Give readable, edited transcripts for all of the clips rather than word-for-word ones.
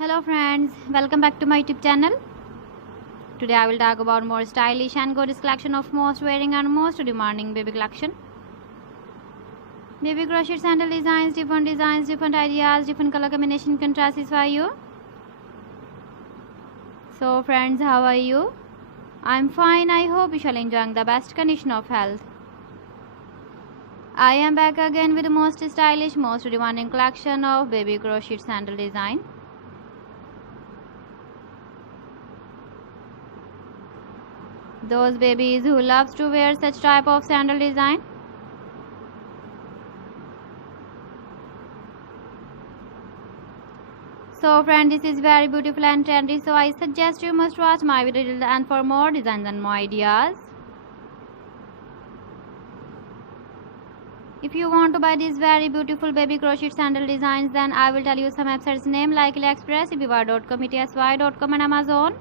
Hello friends, welcome back to my YouTube channel. Today I will talk about more stylish and gorgeous collection of most wearing and most demanding baby collection. Baby crochet sandal designs, different ideas, different color combination can satisfy you. So friends, how are you? I'm fine. I hope you shall enjoying the best condition of health. I am back again with the most stylish, most demanding collection of baby crochet sandal design. Those babies who loves to wear such type of sandal design. So friend, this is very beautiful and trendy, so I suggest you must watch my video till the end for more designs and more ideas. If you want to buy these very beautiful baby crochet sandal designs, then I will tell you some websites name like AliExpress, eBay.com, ETSY.com and Amazon.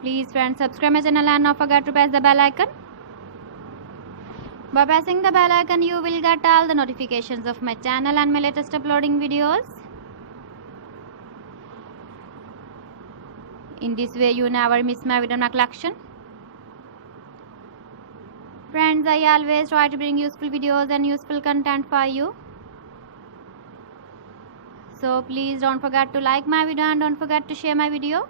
Please friends, subscribe my channel and not forget to press the bell icon. By pressing the bell icon, you will get all the notifications of my channel and my latest uploading videos. In this way, you never miss my video and collection. Friends, I always try to bring useful videos and useful content for you. So please don't forget to like my video and don't forget to share my video.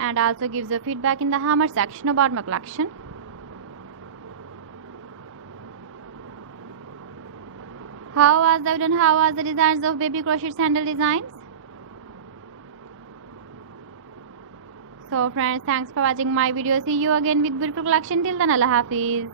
And also gives a feedback in the comment section about my collection. How was the video and how was the designs of baby crochet sandal designs? So friends, thanks for watching my video. See you again with beautiful collection. Till then, Allah Hafiz.